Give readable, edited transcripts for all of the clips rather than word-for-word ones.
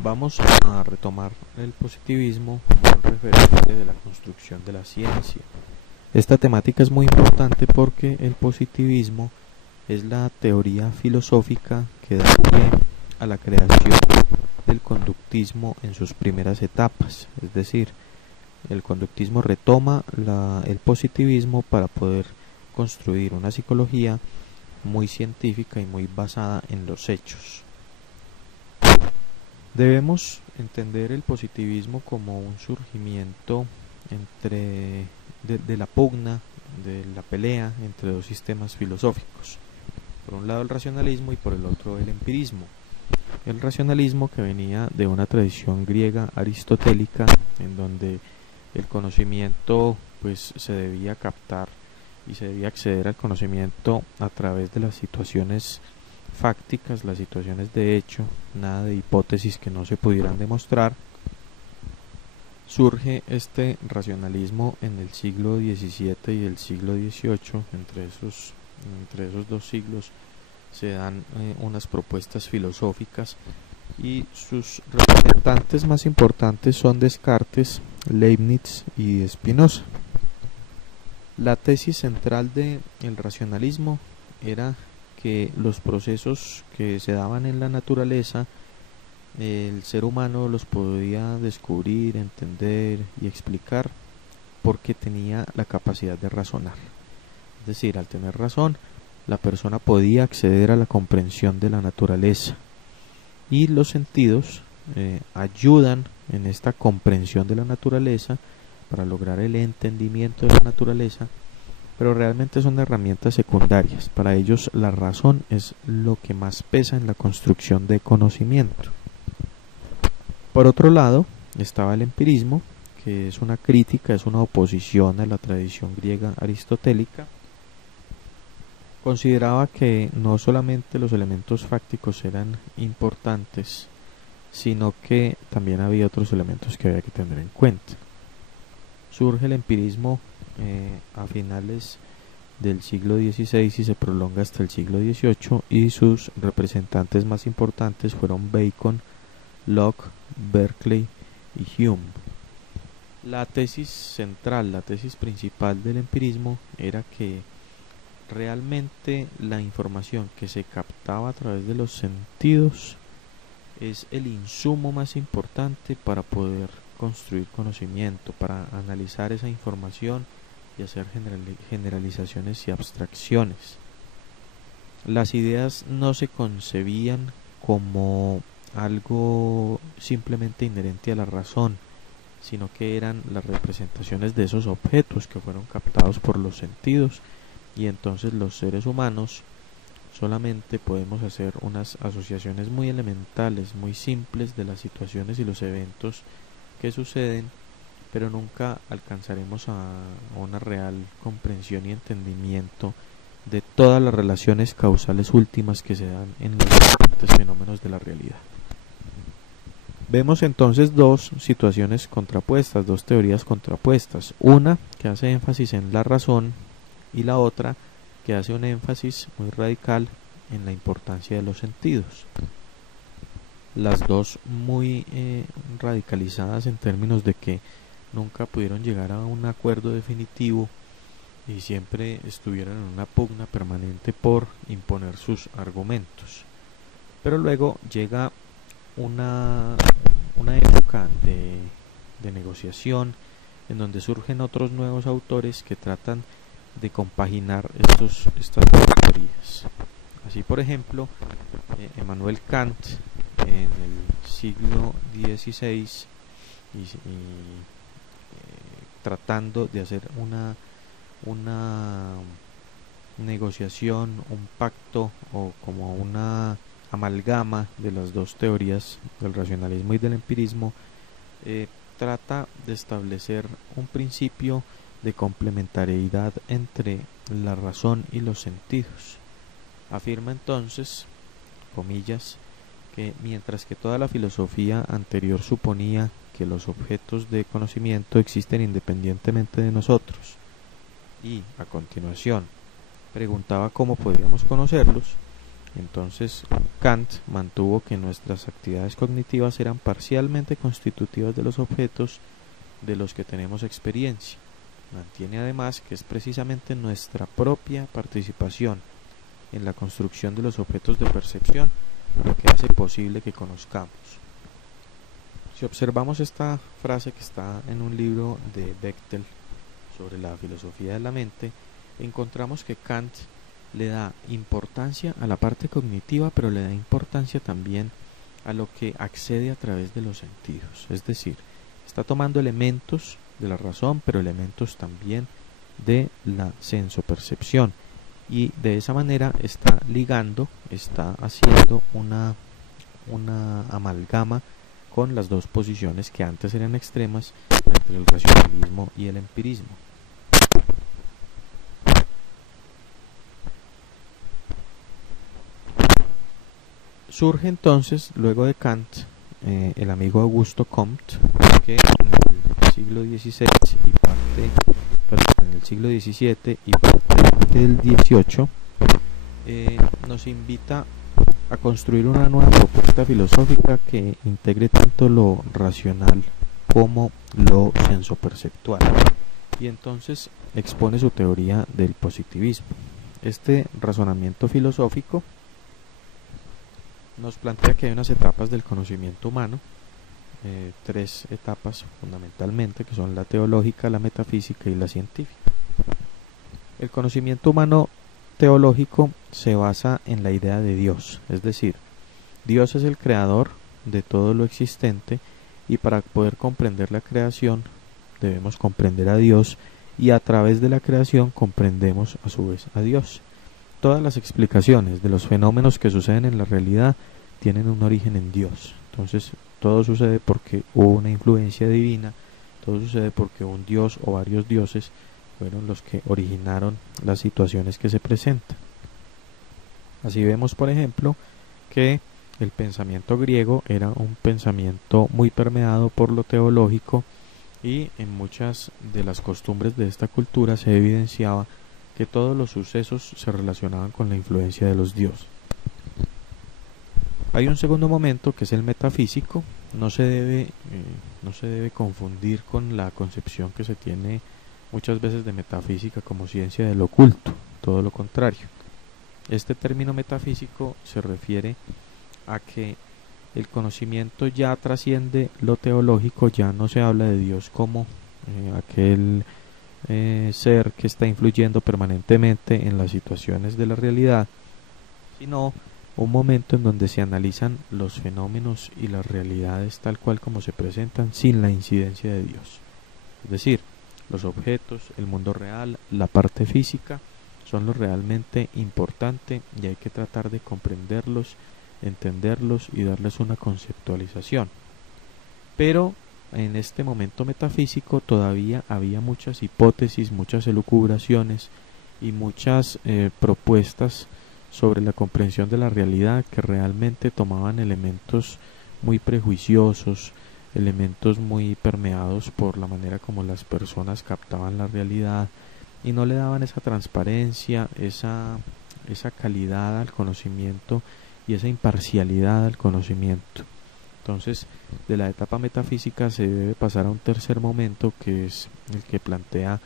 Vamos a retomar el positivismo como un referente de la construcción de la ciencia. Esta temática es muy importante porque el positivismo es la teoría filosófica que da pie a la creación del conductismo en sus primeras etapas, es decir, el conductismo retoma el positivismo para poder construir una psicología muy científica y muy basada en los hechos. Debemos entender el positivismo como un surgimiento de la pugna, de la pelea entre dos sistemas filosóficos. Por un lado el racionalismo y por el otro el empirismo. El racionalismo, que venía de una tradición griega aristotélica, en donde el conocimiento se debía captar y se debía acceder al conocimiento a través de las situaciones fácticas, las situaciones de hecho, nada de hipótesis que no se pudieran demostrar. Surge este racionalismo en el siglo XVII y el siglo XVIII. Entre esos dos siglos se dan unas propuestas filosóficas y sus representantes más importantes son Descartes, Leibniz y Spinoza. La tesis central del racionalismo era que los procesos que se daban en la naturaleza, el ser humano los podía descubrir, entender y explicar porque tenía la capacidad de razonar. Es decir, al tener razón, la persona podía acceder a la comprensión de la naturaleza, y los sentidos ayudan en esta comprensión de la naturaleza para lograr el entendimiento de la naturaleza, pero realmente son herramientas secundarias. Para ellos la razón es lo que más pesa en la construcción de conocimiento. Por otro lado estaba el empirismo, que es una crítica, es una oposición a la tradición griega aristotélica. Consideraba que no solamente los elementos fácticos eran importantes, sino que también había otros elementos que había que tener en cuenta. Surge el empirismo a finales del siglo XVI y se prolonga hasta el siglo XVIII, y sus representantes más importantes fueron Bacon, Locke, Berkeley y Hume. La tesis central, la tesis principal del empirismo era que realmente la información que se captaba a través de los sentidos es el insumo más importante para poder construir conocimiento, para analizar esa información y hacer generalizaciones y abstracciones. Las ideas no se concebían como algo simplemente inherente a la razón, sino que eran las representaciones de esos objetos que fueron captados por los sentidos, y entonces los seres humanos solamente podemos hacer unas asociaciones muy elementales, muy simples de las situaciones y los eventos que suceden, pero nunca alcanzaremos a una real comprensión y entendimiento de todas las relaciones causales últimas que se dan en los diferentes fenómenos de la realidad. Vemos entonces dos situaciones contrapuestas, dos teorías contrapuestas, una que hace énfasis en la razón y la otra que hace un énfasis muy radical en la importancia de los sentidos. Las dos muy radicalizadas en términos de que nunca pudieron llegar a un acuerdo definitivo y siempre estuvieron en una pugna permanente por imponer sus argumentos. Pero luego llega una época de negociación en donde surgen otros nuevos autores que tratan de compaginar estas dos teorías. Así, por ejemplo, Immanuel Kant en el siglo XVI tratando de hacer una negociación, un pacto o como una amalgama de las dos teorías, del racionalismo y del empirismo, trata de establecer un principio de complementariedad entre la razón y los sentidos. Afirma entonces, comillas, que mientras que toda la filosofía anterior suponía que los objetos de conocimiento existen independientemente de nosotros, y a continuación preguntaba cómo podríamos conocerlos, Entonces Kant mantuvo que nuestras actividades cognitivas eran parcialmente constitutivas de los objetos de los que tenemos experiencia. Mantiene además que es precisamente nuestra propia participación en la construcción de los objetos de percepción lo que hace posible que conozcamos. Si observamos esta frase que está en un libro de Bechtel sobre la filosofía de la mente, encontramos que Kant le da importancia a la parte cognitiva, pero le da importancia también a lo que accede a través de los sentidos. Es decir, está tomando elementos de la razón, pero elementos también de la sensopercepción. Y de esa manera está ligando, está haciendo una amalgama con las dos posiciones que antes eran extremas entre el racionalismo y el empirismo. Surge entonces, luego de Kant, el amigo Augusto Comte, que en el siglo XVI y en el siglo XVII y parte del XVIII nos invita a construir una nueva propuesta filosófica que integre tanto lo racional como lo sensoperceptual, y entonces expone su teoría del positivismo. Este razonamiento filosófico nos plantea que hay unas etapas del conocimiento humano, tres etapas fundamentalmente, que son la teológica, la metafísica y la científica. El conocimiento humano teológico se basa en la idea de Dios, es decir, Dios es el creador de todo lo existente, y para poder comprender la creación debemos comprender a Dios, y a través de la creación comprendemos a su vez a Dios. Todas las explicaciones de los fenómenos que suceden en la realidad tienen un origen en Dios. Entonces todo sucede porque hubo una influencia divina, todo sucede porque un dios o varios dioses fueron los que originaron las situaciones que se presentan. Así vemos, por ejemplo, que el pensamiento griego era un pensamiento muy permeado por lo teológico, y en muchas de las costumbres de esta cultura se evidenciaba que todos los sucesos se relacionaban con la influencia de los dioses. Hay un segundo momento que es el metafísico. No se debe confundir con la concepción que se tiene muchas veces de metafísica como ciencia del oculto, todo lo contrario. Este término metafísico se refiere a que el conocimiento ya trasciende lo teológico, ya no se habla de Dios como aquel ser que está influyendo permanentemente en las situaciones de la realidad, sino un momento en donde se analizan los fenómenos y las realidades tal cual como se presentan sin la incidencia de Dios. Es decir, los objetos, el mundo real, la parte física son lo realmente importante, y hay que tratar de comprenderlos, entenderlos y darles una conceptualización. Pero en este momento metafísico todavía había muchas hipótesis, muchas elucubraciones y muchas propuestas sobre la comprensión de la realidad que realmente tomaban elementos muy prejuiciosos, elementos muy permeados por la manera como las personas captaban la realidad, y no le daban esa transparencia, esa calidad al conocimiento y esa imparcialidad al conocimiento. Entonces, de la etapa metafísica se debe pasar a un tercer momento, que es el que plantea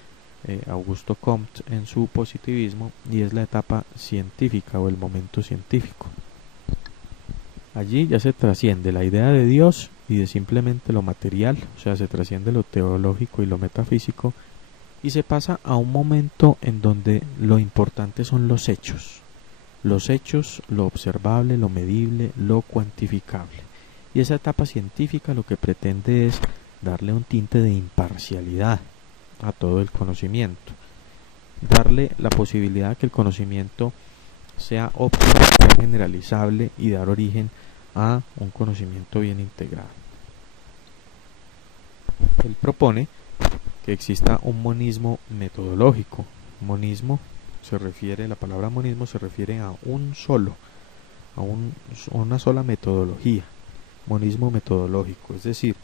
Augusto Comte en su positivismo, y es la etapa científica o el momento científico. Allí ya se trasciende la idea de Dios y de simplemente lo material, o sea, se trasciende lo teológico y lo metafísico, y se pasa a un momento en donde lo importante son los hechos, lo observable, lo medible, lo cuantificable. Y esa etapa científica lo que pretende es darle un tinte de imparcialidad a todo el conocimiento, darle la posibilidad de que el conocimiento sea óptimo, sea generalizable, y dar origen a un conocimiento bien integrado. Él propone que exista un monismo metodológico. La palabra monismo se refiere a una sola metodología, monismo metodológico, es decir,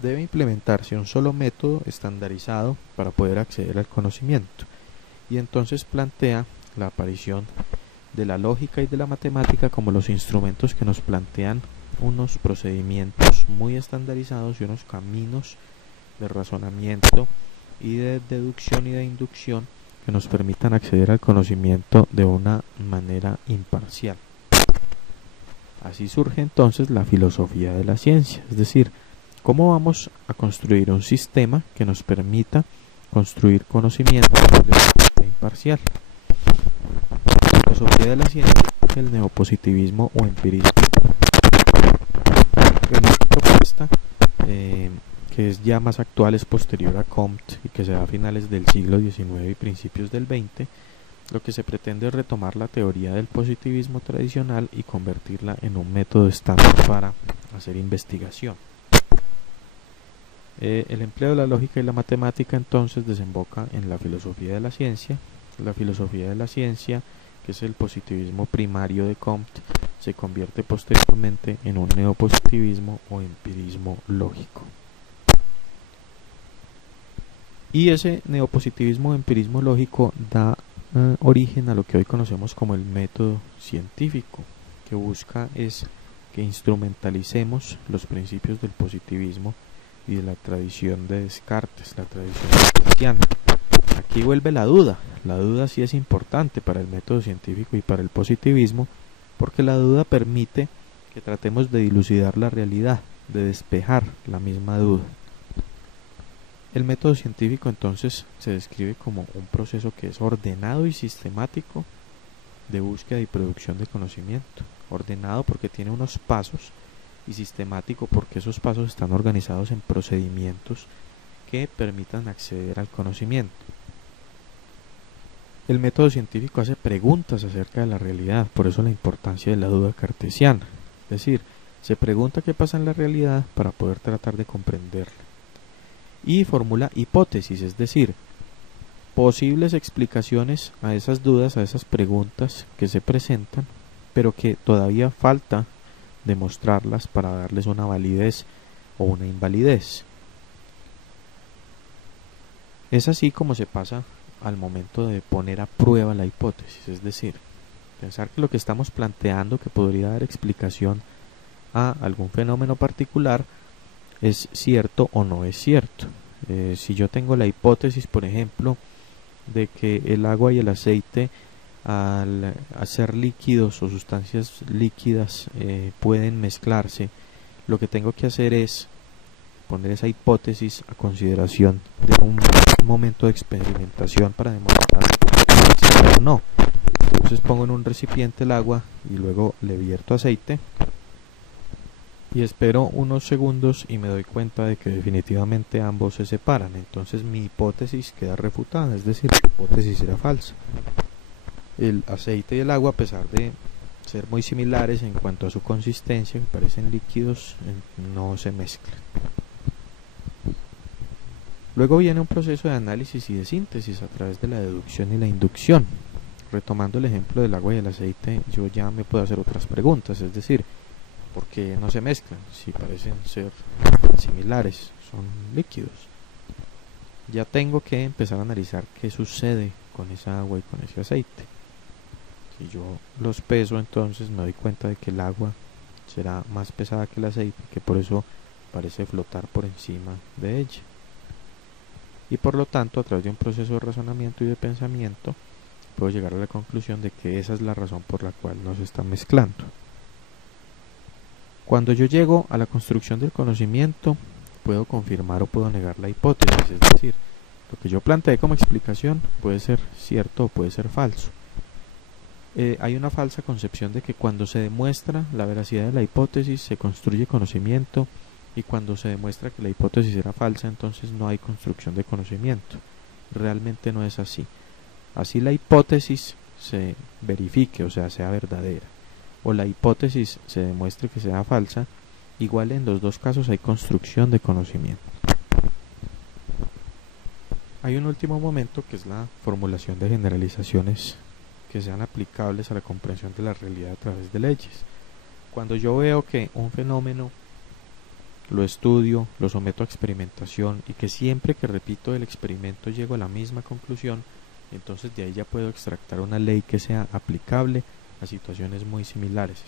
debe implementarse un solo método estandarizado para poder acceder al conocimiento, y entonces plantea la aparición de la lógica y de la matemática como los instrumentos que nos plantean unos procedimientos muy estandarizados y unos caminos de razonamiento y de deducción y de inducción que nos permitan acceder al conocimiento de una manera imparcial. Así surge entonces la filosofía de la ciencia, es decir, cómo vamos a construir un sistema que nos permita construir conocimiento de manera imparcial. La filosofía de la ciencia es el neopositivismo o empirismo. Una propuesta que es ya más actual, es posterior a Comte y que se da a finales del siglo XIX y principios del XX. Lo que se pretende es retomar la teoría del positivismo tradicional y convertirla en un método estándar para hacer investigación. El empleo de la lógica y la matemática entonces desemboca en la filosofía de la ciencia. La filosofía de la ciencia, que es el positivismo primario de Comte, se convierte posteriormente en un neopositivismo o empirismo lógico. Y ese neopositivismo o empirismo lógico da origen a lo que hoy conocemos como el método científico, que busca es que instrumentalicemos los principios del positivismo y de la tradición de Descartes, la tradición cristiana. Aquí vuelve la duda sí es importante para el método científico y para el positivismo, porque la duda permite que tratemos de dilucidar la realidad, de despejar la misma duda. El método científico entonces se describe como un proceso que es ordenado y sistemático de búsqueda y producción de conocimiento. Ordenado porque tiene unos pasos y sistemático porque esos pasos están organizados en procedimientos que permitan acceder al conocimiento. El método científico hace preguntas acerca de la realidad, por eso la importancia de la duda cartesiana. Es decir, se pregunta qué pasa en la realidad para poder tratar de comprenderla. Y formula hipótesis, es decir, posibles explicaciones a esas dudas, a esas preguntas que se presentan, pero que todavía falta demostrarlas para darles una validez o una invalidez. Es así como se pasa al momento de poner a prueba la hipótesis, es decir, pensar que lo que estamos planteando que podría dar explicación a algún fenómeno particular es cierto o no es cierto. Si yo tengo la hipótesis, por ejemplo, de que el agua y el aceite al hacer líquidos o sustancias líquidas pueden mezclarse, lo que tengo que hacer es poner esa hipótesis a consideración de un momento de experimentación para demostrar si o no. Entonces pongo en un recipiente el agua y luego le vierto aceite y espero unos segundos y me doy cuenta de que definitivamente ambos se separan. Entonces mi hipótesis queda refutada, es decir, la hipótesis era falsa. El aceite y el agua, a pesar de ser muy similares en cuanto a su consistencia, que parecen líquidos, no se mezclan. Luego viene un proceso de análisis y de síntesis a través de la deducción y la inducción. Retomando el ejemplo del agua y el aceite, yo ya me puedo hacer otras preguntas, es decir, ¿por qué no se mezclan? Si parecen ser similares, son líquidos. Ya tengo que empezar a analizar qué sucede con esa agua y con ese aceite. Si yo los peso, entonces me doy cuenta de que el agua será más pesada que el aceite, que por eso parece flotar por encima de ella. Y por lo tanto, a través de un proceso de razonamiento y de pensamiento, puedo llegar a la conclusión de que esa es la razón por la cual no se están mezclando. Cuando yo llego a la construcción del conocimiento, puedo confirmar o puedo negar la hipótesis, es decir, lo que yo planteé como explicación puede ser cierto o puede ser falso. Hay una falsa concepción de que cuando se demuestra la veracidad de la hipótesis se construye conocimiento, y cuando se demuestra que la hipótesis era falsa, entonces no hay construcción de conocimiento. Realmente no es así. Así la hipótesis se verifique, o sea, sea verdadera, o la hipótesis se demuestre que sea falsa, igual en los dos casos hay construcción de conocimiento. Hay un último momento que es la formulación de generalizaciones que sean aplicables a la comprensión de la realidad a través de leyes. Cuando yo veo que un fenómeno lo estudio, lo someto a experimentación y que siempre que repito el experimento llego a la misma conclusión, entonces de ahí ya puedo extractar una ley que sea aplicable a situaciones muy similares.